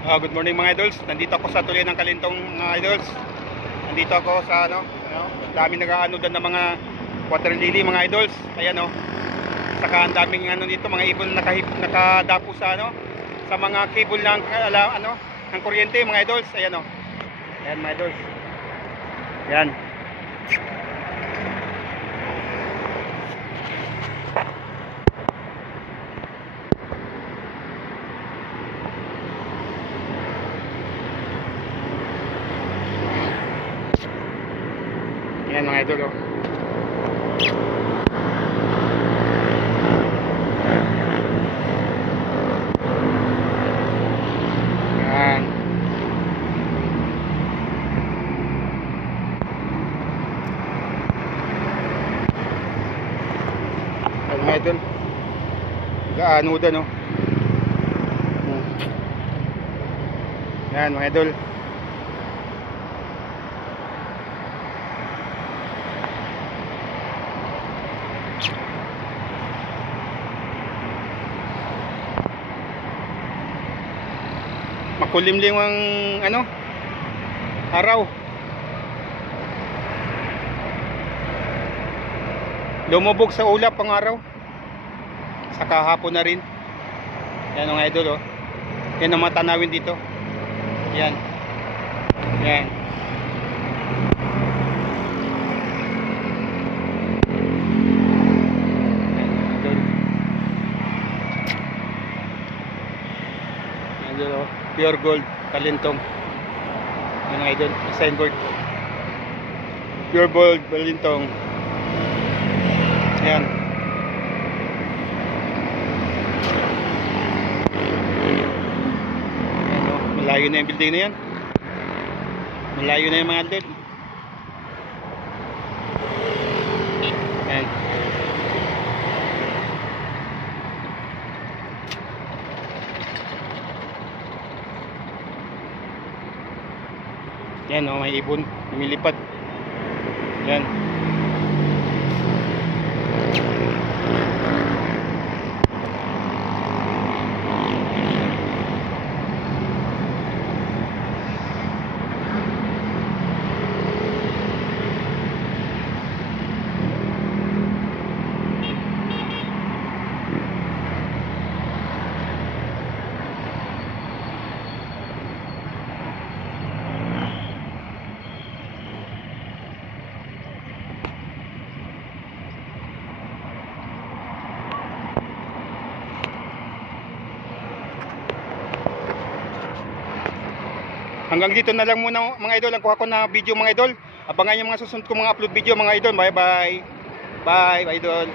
Good morning mga idols. Nandito ako sa tuloy ng Kalintong mga idols. Nandito ako sa dami nag-aano doon ng mga water lily mga idols. Ayan saka ang daming dito mga ibon nakadapo sa sa mga cable ng ng kuryente mga idols. Ayan Ayan mga idols. Ayan. Ayan mga idol Ayan. Ayan mga idol. Gaano doon Ayan mga idol. Makulimlim ang araw. Lumubog sa ulap ang araw. Saka hapon na rin. Yan mga idol Yan ang mga tanawin dito. Yan. Yan. Pure gold Kalintong. Yung idol, signboard. Pure gold Kalintong. Ayan. Malayo na yung building na yan. Malayo na yung mga idol. Ayan. Yan may ibon, lumilipad. Yan. Hanggang dito na lang muna mga idol ang kuha ko na video mga idol. Abangan yung mga susunod kong mga upload video mga idol. Bye bye. Bye idol.